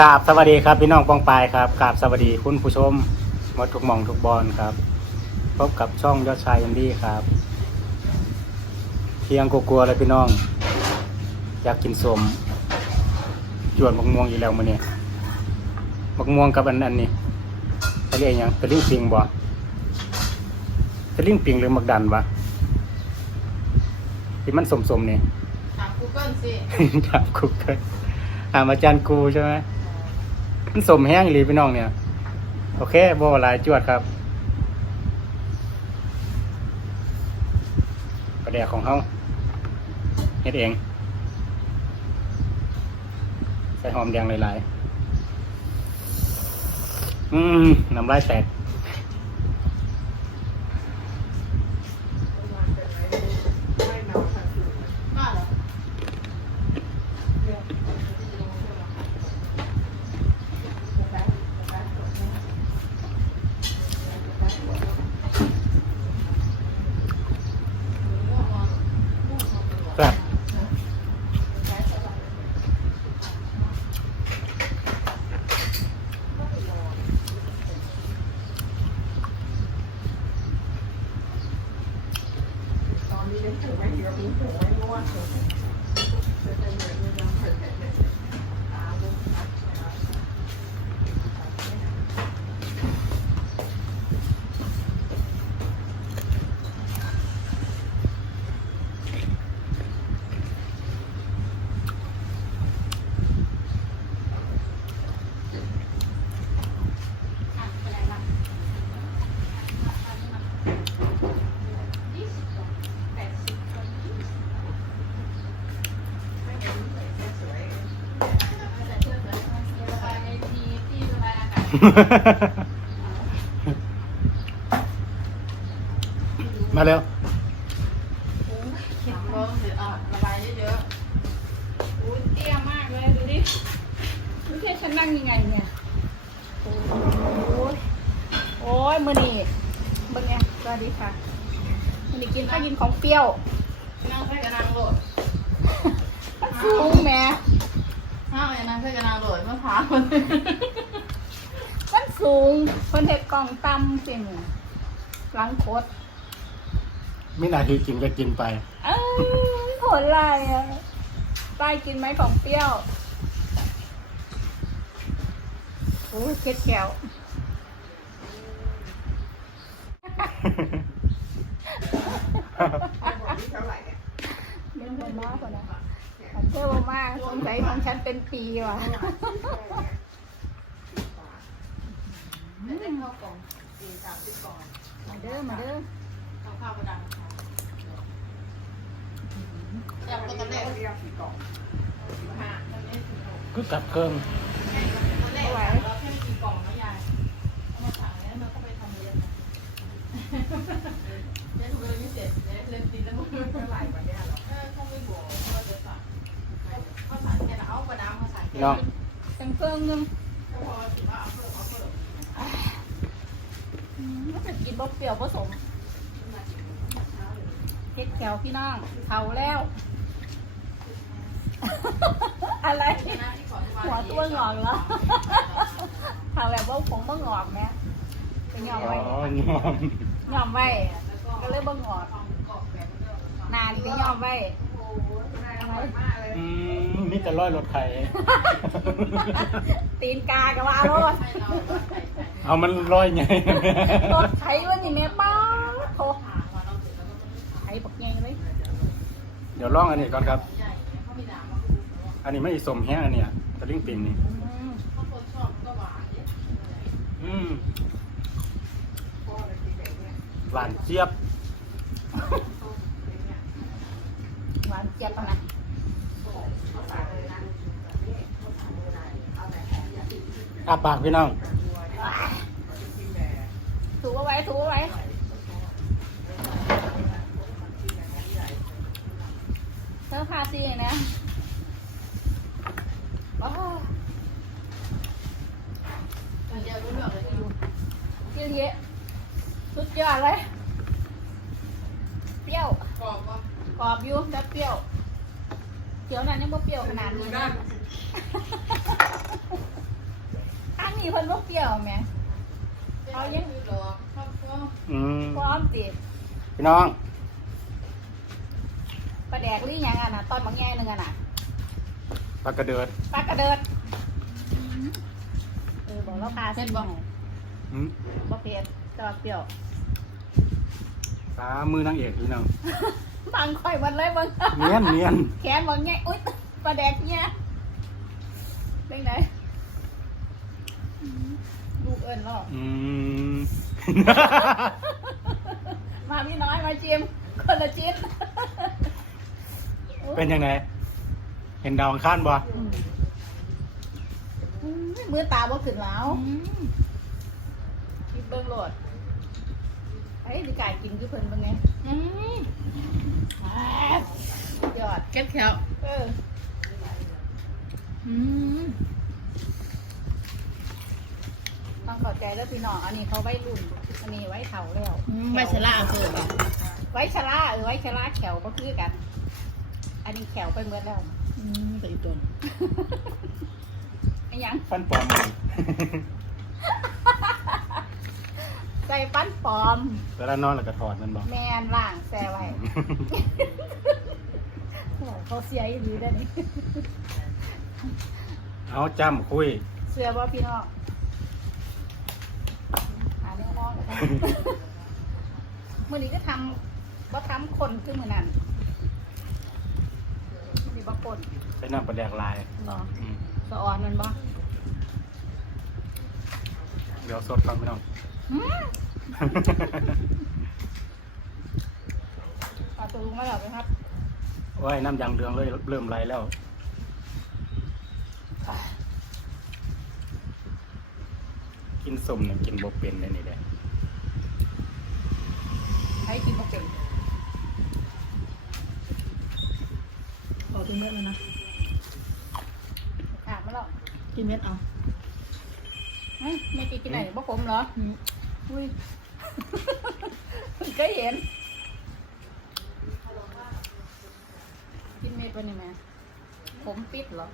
กราบสวัสดีครับพี่น้องปองปายครับกราบสวัสดีคุณผู้ชมหมดทุกหมองทุกบอลครับ พบกับช่องยอดชายยันดี้ครับเที่ยงกลัวๆเลยพี่น้อง อยากกินสมจวนมะม่วงอีกแล้วมื้อนี้มะม่วงกับอันอันนี้เขาเรียกหยังตะลิ่งปิงบ่ตะลิ่งปิงหรือมักดันวะที่มันสมๆนี่ถาม Google สิ ถามกูเกินถามอาจารย์กูใช่ไหม มันสมแห้งอีหรือพี่น้องเนี่ย โอเคบอหลายจวดครับประเดี๋ยวของเขาเฮ็ดเอง ใส่หอมแดงหลายๆ อืมน้ำลายแตก Thank you. มาเร็วคิดว่าเดี๋ยวอะระบายเยอะอุ้ยเตี้ยมากเลย ดูดิไม่ใช่ฉันนั่งยังไงเนี่ย โอ้ยโอ้ยมือนี่เบิ่งไงสวัสดีค่ะมือนี่กินข้าวกินของเปรี้ยวๆนั่งใส่กระนางโหลดมันสูงแหม่ห้าวอย่างนั้นใส่กระนางโหลดมะพร้าวมัน สูงเพิ่นเห็ดกล่องตำเสียงหลังโคตรไม่นาทีกินก็กินไป เอ้ยผลอะไรอะไปกินไหมของเปรี้ยวโอ้ยเค็ดแก้วเท่าไหร่เนี่ยเล่นคนมากกว่านะของเปรี้ยวมากสงสัยของฉันเป็นปีว่ะ ได้เข้ากล่องสี่สามสิบกล่องมาเด้อมาเด้อข้าวข้าวกระดังยากตัวกันแรกเรียกสี่กล่องห้าตอนนี้สิบหกก็กลับเครื่องตัวแรกเราแค่กี่กล่องนะยายเอามาสั่งแล้วมันก็ไปทำเยนนะเรียนถูกเลยไม่เสร็จเรียนตีแล้วมึงเท่ไหร่วันเนี้หรอเออเขาไม่บอกว่าจะสั่งเขาสั่งแค่เอากระดังมาสั่งแค่น้องเป็นเครื่องนึง ก็พอถือว่าเอาเพิ่มเอาเพิ่ม อืม รู้สึกกินบ่เปรี้ยวผสมเฮ็ดแขวพี่น้องเผาแล้ว อะไร หัวตัวงอกเหรอทางแบบว่าผมบ่งอกแม่ไปงอมอ๋ไว้องอมงอมไว้ ก็เลยบ่งอกนานไปงอมไว้ อืมนี่จะร้อยรถไถตีนกากะว่าโลดเอามันร้อยไงรถไถวันนี้แม่ป้าดโทรไถบักใหญ่เลยเดี๋ยวลองอันนี้ก่อนครับ อันนี้ไม่สมแห้งอันเนี้ยตะลิ่งปิงนี่อืมอืมหวานเจี๊ยบ หวานเจี๊ยบอะนะ อาปากพี่น้อง ถูเอาไว้ถูเอาไว้เธอพาซีนะโอ้เดี๋ยวรู้เรื่องเลยอะแยะสุดยอดเลย เปรี้ยวกรอบว่ากรอบอยู่แต่เปรี้ยวเขียวนั้นยังบ่เปรี้ยวขนาดนี้นะ เพิ่นบ่เปรี้ยวแหม่เอายังอยู่หรอครอบครัวอืมพร้อมติพี่น้อง ปลาแดกหรือหยังอะน่ะตอนบางแง่หนึงอะน่ะปลากระเดิดปลากระเดิดเออบอกแล้วพาเส้นบ่อืมบ่เผ็ดแต่ว่าเปรี้ยวสามือนางเอกพี่น้อง บางข่อยมันเลยบางเนียนเนียน แขนบางแง่อุ้ยปลาแดกเนี่ยเป็นไงอืม ลูกเอิญหรออืม มาพี่น้อยมาชิมคนละชิ้นเป็นยังไงเห็นดาวอังคารบ่อืมอืมมือตาบ่ขึ้นแล้วคิดเบิ่งโหลดไอ้ดิกายกินคือเพิ่นเบิ่งไงอืมอ่ายอดเก็บแถวเอออืม ต้องเข้าใจแล้วพี่น้องอันนี้เขาไว้รุ่น อันนี้ไว้เฒ่าแล้วไม่ชะล่าเกินหรอกไว้ชะลาเออไว้ชะลาแขวก็คือกัน อันนี้แขวไปเมื่อแล้วอืมแต่อีกตัวไอ้หยังฟันปลอมเลยใส่ปั้นปลอมเวลานอนแล้วก็ถอดมันบ่แมนล่างแซ่ไว้โอ้เขาเสียอีหลีได้อนี่เอาจ้ำคุย เสื้อบ่พี่น้องหา เนื้อมองเลยค่ะมื่อนี้ก็ทำบ่ทำคนคือมือนั้นมื่อนี้บ่คนใช้น้ำปลาแดกลายเนาะอืมสะออนมันบ่เดี๋ยวสดก่อนพี่น้องหืมเอาตัวลุงมาแล้วไหมครับโอ้ยน้ำยางเรืองเลยเริ่มไหลแล้ว กินสมเนี่ยกินบกเป็นเลยนี่แหละ ให้กินบ่เป็นขอกินเม็ดแล้วนะขาดมาแล้วกินเม็ดเอาเฮ้ยไม่กินกินไหนบ่ผมเหรอ อืมอุ้ย เคยเห็น กินเม็ดวันนี้ไหมผมปิดเหรอ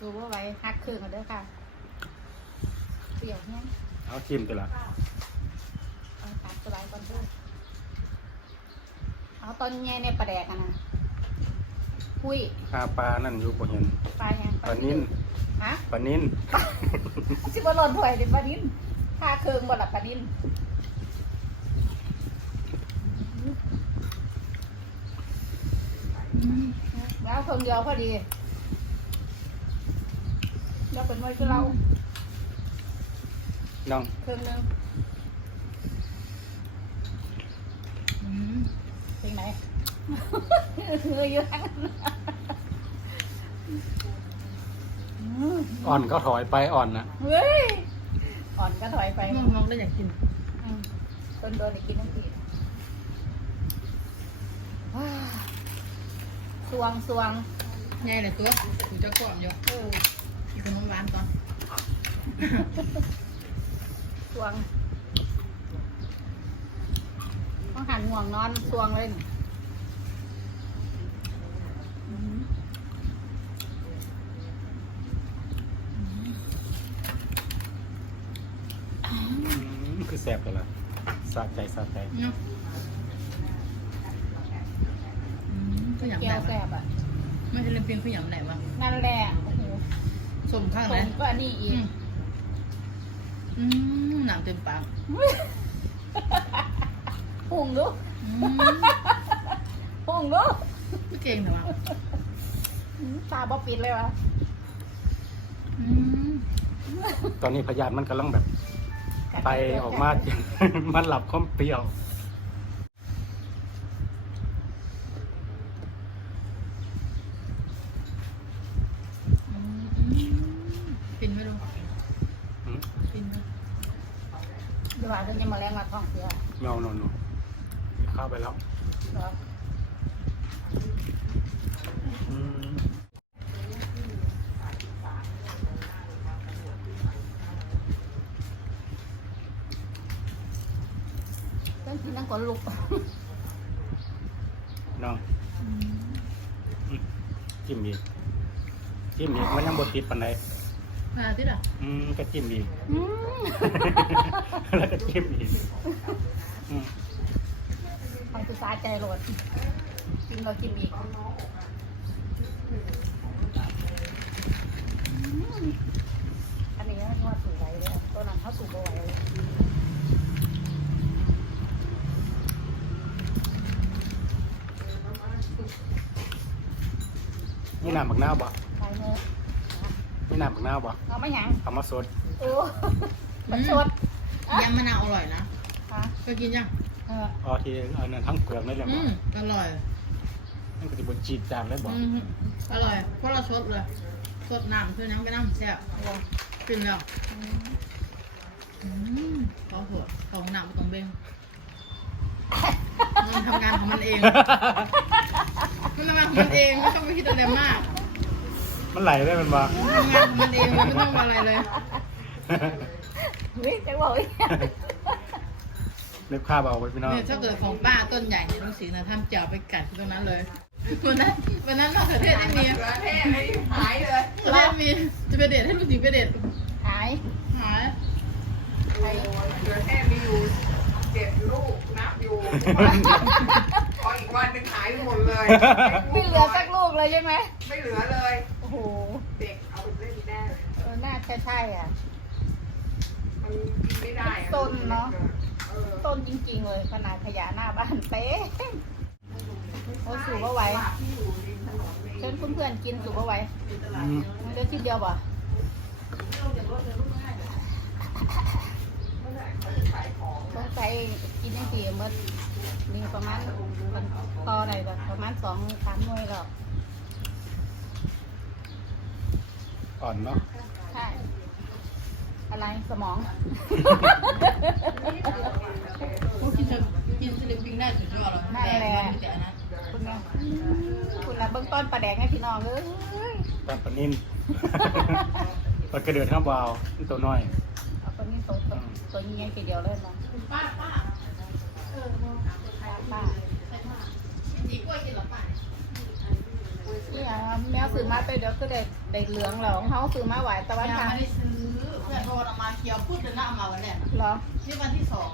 ดูว่าไว้หักเครื่องกันเด้อค่ะเปรี้ยวเนี่ยเอาชิมตัวละเอาตามสบายก่อนเด้อเอาตอนแง่ในปลาแดกอะนะคุยคาปลานั่นอยู่บ่เห็นปลายังปลานิ่นฮะปลานิ่นสิบหล่นถ้วยเดี๋ยวปลานิ่นค่าเครื่องบ่ละปลานิ่นอืมแล้วเครื่องเดียวพอดีแล้วเป็นไว้คือเราน้องเครื่องหนึง อืม เพลงไหนเงยอยู่ทางนั้นอืมอ่อนก็ถอยไปอ่อนนะเฮ้ย อ่อนก็ถอยไปน้องน้องได้อยากกินอืมต้นโดนอีกกินทั้งทีว้าสวงสวงใหญ่เลยตัวกูจะกรอบอยู่เออกินขนมหวานก่อนสวง ต้องหันห่วงนอนสวงเลยนี่คือแสบกันละสะใจสะใจเนาะอืมก็อยากแก้วแสบอะไม่ใช่เล่นเพียงก็อยากได้วะ นั่นแหละโอ้โหสมข้างผไหนมก็อันนี้อีก อืมหนังเต็มปาก หุ่งลูกอืมหุ่งลูกเก่งแต่ว่าตาบ่ปิดเลยวะอืมตอนนี้พยานมันกำลังแบบ ไปออกมา มันหลับความเปรี้ยวอืมกินไม่รู้อืมกินไม่เดี๋ยวว่าจะยังมาแรงมาท้องเสียเงาหนอนเข้าไปแล้วเหรออืมต้องกินนั่งก่อนลูกน้องอืมจิ้มอีกจิ้มอีกมันยังบดติดปันใดมาที่ไหนอืมก็จิ้มอีกอืมแล้วก็จิ้มอีกอืม ทำตุสาใจโหลดกินเรากินอีกอืมอันนี้นวดสูงไหวเลยตัวนั้นเขาสูงบ่ไหวเลยนี่น้ำบักนาวบ่ไปเนื้อนี่น้ำบักนาวบ่เอาไม่หยังเอามาสดโอ้มันชดยำมะนาวอร่อยนะฮะเคยกินยัง เออเอาทีเอานั่นทั้งเปลือกนี่แหละอืบ่มอร่อยมันก็จะบนจีดจานเลยบ่อืมอร่อยเพราะเราชดเลยสดน้ำคือน้ำไปน้ำแซ่บวงกินแล้วอืมอืมเขาหัวของหนักตรงเบงมันทำงานของมันเอง มันทำงานของมันเองไม่ต้องไปคิดอะไรมากมันไหลได้มันบ่ทำงานของมันเองเลยไม่ต้องอะไรเลยวิ่ง จะบอกอีกนึกภาพเอาไว้พี่น้องเนี่ยถ้าเกิดของป้าต้นใหญ่เนี่ยต้องสีนะท่านเจียวไปกัดที่ตรงนั้นเลยวันนั้นวันนั้นมะเขือเทศไม่มีเหลือแค่ไอ้หายเลยมะเขือเทศมีจะไปเด็ดให้ลูกสีไปเด็ดหายหายไอ้เหลือแค่มีอยู่เจ็ดลูกนับอยู่พออีกวันหนึ่งหายไปหมดเลยไม่เหลือสักลูกเลยใช่ไหมไม่เหลือเลยโอ้โหเด็กเอาไปเล่นแน่เลยเออน่าจะใช่อะมันกินไม่ได้อะต้นเนอะเออ ต้นจริง ๆ เลยขนาดขยะหน้าบ้านเป๊ะโอ้สูบเอาไว้เชิญเพื่อนๆกินสูบเอาไว้เลือชิ้นเดียวบ่ขายของสงสัยกินยังกี่เมื่อมีประมาณต่อไหนแบบประมาณสองสามหน่วยแล้วอ่อนเนาะ อะไรสมอง พวกกินเถอกินสลิปปิ้งได้สุดยอดเลยนั่นแหละแต่อันนั้นคุณนะคุณนะเบื้องต้นประแดงให้พี่น้องเลยตอนปลานิ่นปลากระเดือดข้าวเบานี่ตัวน้อยเอาตัวนี้ตัวตัวตัวนี้ให้ทีเดียวเลยนะป้าป้าเออป้าสีกล้วยกินหรอป้า นี่อะ แมวซื้อมาไปเดี๋ยวก็ได้ได้เหลืองแล้วเขาซื้อมาไหวตะวันยังทางไม่ได้ซื้อเพื่อนโทรเอามาเคียวพูดเดินหน้าเอามาวันแรกเหรอนี่วันที่สอง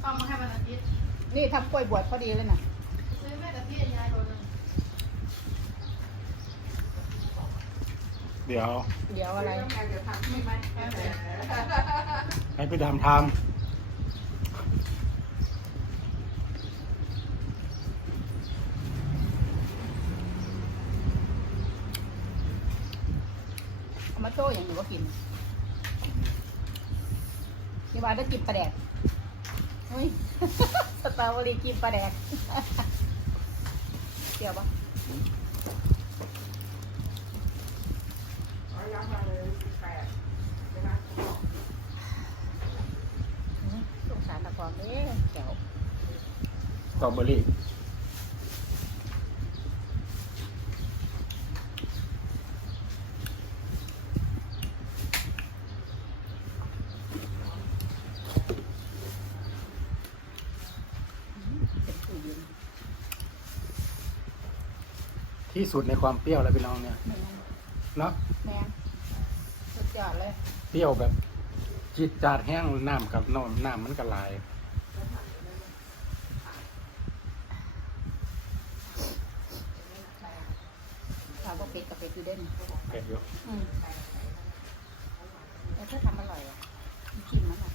เข้ามาให้วันอาทิตย์นี่ทำกล้วยบวชพอดีเลยนะซื้อแม่กะทิยายโดนหนึ่งเดี๋ยวเดี๋ยวอะไรต้องการจะทำใช่ไหม ให้พี่ดำทำ เอามาโชว์อย่างหนูก็กินนี่ว่าได้กินปลาแดกเฮ้ยสตรอเบอรี่กินปลาแดกเดี๋ยวปะเอาย้ำมาเลยสิบแปดใช่ไหมสงสารตะกอนเด้เดี๋ยวสตรอเบอรี่ เป็นผู้ยืน ที่สุดในความเปรี้ยวแล้วพี่น้องเนี่ยแมนเนาะแมนสุดยอดเลยเปรี้ยวแบบจิตจาดแห้งน้ำกับน้ำน้ำมันก็ลาย ถามว่าเป็ดกับเป็ดอยู่เด่นเผ็ดอยู่ อืมแล้วถ้าทำอร่อยอะชิมมันอะ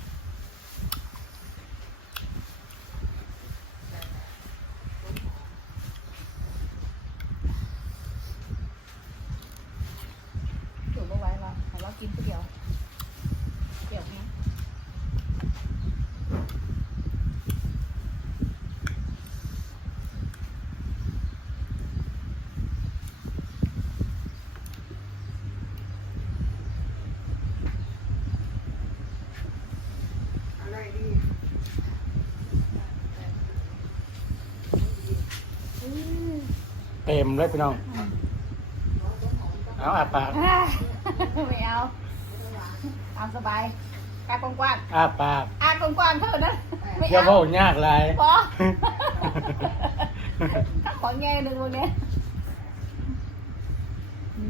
ต็มเลยพี่น้อง เอาอาปาก ไม่เอาตามสบายอากว้างอาปากอากว้างเถอะนะไม่อย่าเอาพูดยากเลายพอขอแง่หนึ่งวันนี้อื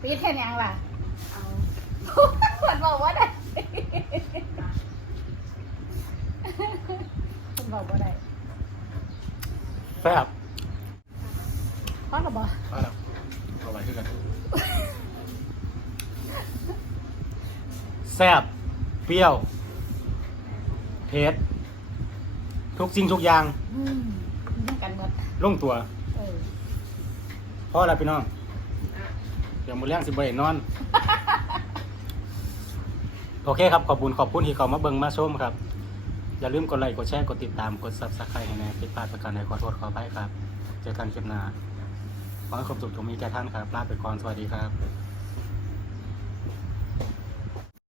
ปีดแค่นี้ว่ะ ปรี้ยว เผ็ด ทุกสิ่งทุกอย่างอืมยังกันหมดลงตัวเออพอแล้วพี่น้องเดี๋ยวมือแรงสิบเอ็นอน โอเคครับ ขอบคุณขอบคุณที่เขามาเบิ่งมาชมครับ อย่าลืมกดไลค์กดแชร์กดติดตามกดซับสไครต์ให้แน่ผิดพลาดประการใดขอโทษขออภัยครับ เจอกันคลิปหน้าขอให้ความสุขจงมีแก่ท่านครับลาไปก่อนสวัสดีครับ